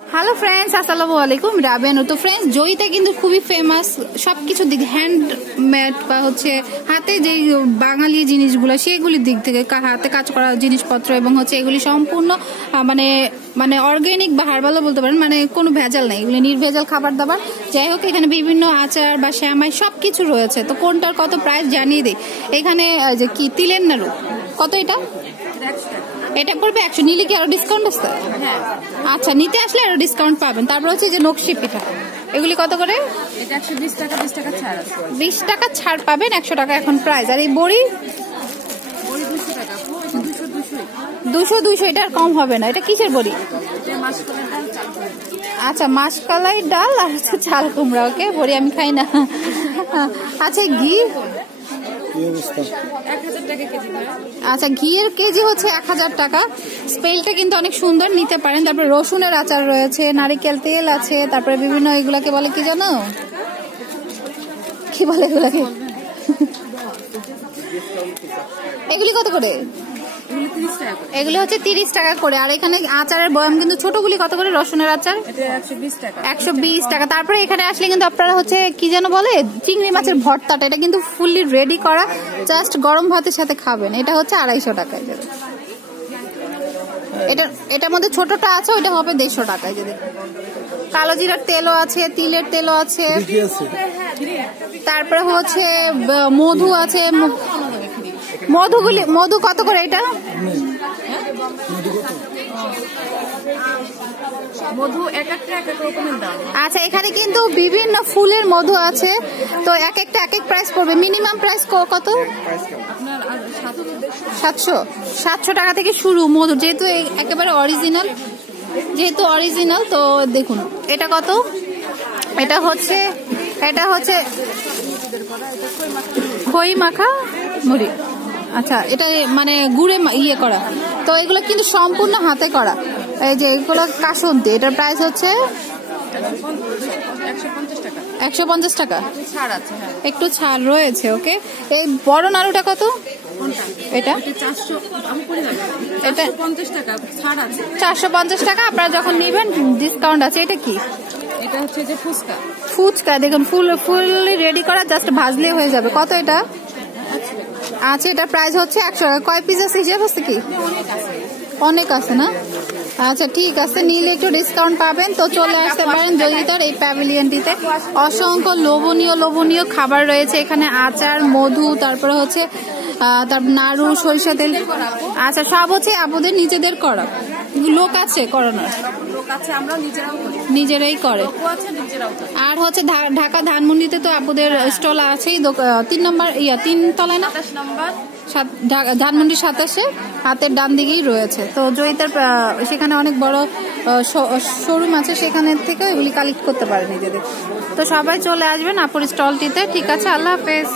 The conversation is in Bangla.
হ্যালো ফ্রেন্ডস আসসালামু আলাইকুম রাবেন তো ফ্রেন্ডস জয়িতা কিন্তু খুবই ফেমাস সব কিছু দিক হ্যান্ড মেড বা হচ্ছে হাতে যে বাঙালি জিনিসগুলো সেগুলির দিক থেকে হাতে কাজ করা জিনিসপত্র এবং হচ্ছে এগুলি সম্পূর্ণ মানে মানে অর্গ্যানিক বা হার্বালও বলতে পারেন মানে কোনো ভেজাল নেই এগুলি নির্ভেজাল খাবার দাবার। যাই হোক এখানে বিভিন্ন আচার বা শ্যামাই সব কিছু রয়েছে। তো কোনটার কত প্রাইস জানিয়ে দিই। এখানে যে কি তিলের নাড়ু। কত এটা? এটা পড়বে একশো। নিলে কি আরও ডিসকাউন্ট আসতে আচ্ছা নিতে আসলে আরও ডিসকাউন্ট পাবেন। তারপর হচ্ছে যে নকশি পিঠা। এগুলি কত করে? বিশ টাকা ছাড় পাবেন একশো টাকা এখন প্রাইস আর এই বড়ি? দুশো দুশো দুশোই দুশো দুশো এটা কম হবে না। এটা কিসের বড়ি? আচ্ছা মাসকালাই ডাল আর হচ্ছে চাল কুমড়া, ওকে? বড়ি আমি খাই না। আচ্ছা ঘি? আচ্ছা ঘিয়ের কেজি হচ্ছে এক হাজার টাকা। স্পেলটা কিন্তু অনেক সুন্দর, নিতে পারেন। তারপরে রসুনের আচার রয়েছে, নারিকেল তেল আছে, তারপরে বিভিন্ন এগুলাকে বলে কি জানো? কি বলে এগুলাকে? এগুলি কত করে? এগুলো হচ্ছে তিরিশ টাকা করে। আর এখানে আচারের বয়াম কিন্তু ছোটগুলি কত করে? রসুনের আচার? একশো বিশ টাকা। তারপরে এখানে আসলে কিন্তু আপনারা হচ্ছে কি যেন বলে চিংড়ি মাছের ভর্তাটা। এটা কিন্তু ফুললি রেডি করা জাস্ট গরম ভাতের সাথে খাবেন। এটা হচ্ছে আড়াইশো টাকায় যাবে এটা এটার মধ্যে ছোটটা আছে ওইটা হবে দেড়শো টাকায় যদি। কালো জিরার তেলও আছে তিলের তেলও আছে। তারপরে হচ্ছে মধু আছে মধুগুলি মধু কত করে এটা? মধু এক একটা এক এক রকমের দাম। আচ্ছা এখানে কিন্তু বিভিন্ন ফুলের মধু আছে। তো এক একটা এক এক প্রাইস পড়বে। মিনিমাম প্রাইস কত? সাতশো। সাতশো। টাকা থেকে শুরু মধু। যেহেতু একেবারে অরিজিনাল যেহেতু অরিজিনাল তো দেখুন এটা কত? এটা হচ্ছে এটা হচ্ছে খই মাখা মুড়ি। আচ্ছা এটা মানে গুড়ে ইয়ে করা। তো এগুলো কিন্তু সম্পূর্ণ হাতে করা। এই যে এগুলো কাসন্তি এটার প্রাইস হচ্ছে একশো পঞ্চাশ টাকা। হ্যাঁ। একটু ছাড় রয়েছে ওকে? এই বড় নাড়ুটা কত? এটা? এটা চারশো পঞ্চাশ টাকা আপনারা যখন নিবেন ডিসকাউন্ট আছে। এটা কি? এটা হচ্ছে যে ফুচকা। ফুচকা দেখুন ফুল ফুললি রেডি করা জাস্ট ভাজলে হয়ে যাবে। কত এটা? আচ্ছা এটা প্রাইস হচ্ছে একশো টাকা কয় পিস আছে হিসাব আছে কি? অনেক আছে না? আচ্ছা ঠিক আছে, নিলে একটু ডিসকাউন্ট পাবেন। তো চলে আসতে পারেন জয়িতার এই প্যাভিলিয়নটিতে অসংখ্য লোভনীয় লোভনীয় খাবার রয়েছে এখানে। আচার, মধু, তারপরে হচ্ছে তারপর নাড়ু, সরিষা তেল। আচ্ছা সব হচ্ছে আপুদের নিজেদের করা। লোক আছে করানোর। লোক আছে আমরা নিজেরাও করি। নিজেরাই করে। আছে নিজেরাও করি। আর হচ্ছে ঢাকা ধানমন্ডিতে তো আপুদের স্টল আছেই তিন নম্বর ইয়া তিন তলায় না? নম্বর। ধানমন্ডি সাতাশে হাতের ডান দিকেই রয়েছে। তো জয়িতার সেখানে অনেক বড় শোরুম আছে সেখানে থেকে এগুলি কালেক্ট করতে পারে নিজেদের। তো সবাই চলে আসবেন আপুর স্টলটিতে। ঠিক আছে আল্লাহ হাফেজ।